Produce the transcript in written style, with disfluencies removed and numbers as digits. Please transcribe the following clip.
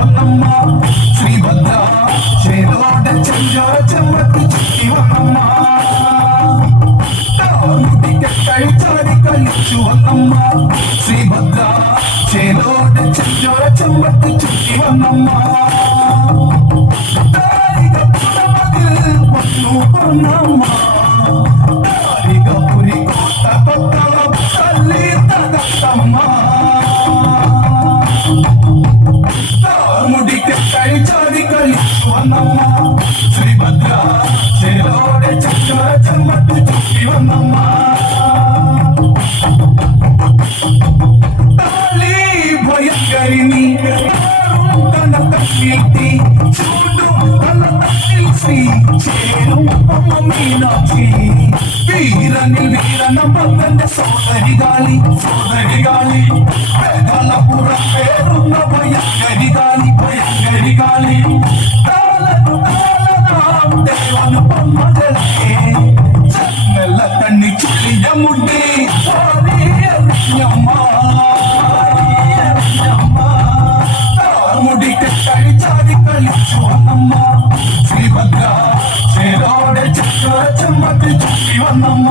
വന്നമ്മ ശ്രീഭദ്ര ചേരോടെ ചെഞ്ചോര ചെമ്പത്ത് ചുറ്റി വന്നമ്മ കഴിച്ചാടി കളിച്ചു വന്നമ്മ ശ്രീഭദ്ര ചേരോടെ ചെഞ്ചോര ചെമ്പത്ത് ചുറ്റി വന്നമ്മ വന്നു വന്നമ്മ പുരി കോട്ട കൊത്തള തല്ലി തകത്തമ്മ മുടിക്ക് കഴിച്ചാടി കളിച്ചു വന്നമ്മ ശ്രീഭദ്ര ചേരോടെ ചക്കര ചെമ്പത്ത് ചുറ്റി വന്നമ്മ താലി ഭയങ്കരി നീ കണക്കീട്ടി ചൂടും കണക്കിൽ ശ്രീ ചേരും അമ്മ മീനാക്ഷി വീരനിൽ വീരന മകന്റെ സോദരികാളി കളപ്പുറം പേറുന്ന ഭയങ്കരികാളി താലനാം ദേവന് പമ്മകളെ ചങ്ങല കണ്ണി ചുള്ളിയ മുടി മുടിക്ക് കഴിച്ചാടി കളിച്ചു വന്നമ്മ ശ്രീഭദ്ര ചേരോടെ ചക്കര ചെമ്പത്ത് ചുറ്റി വന്നമ്മ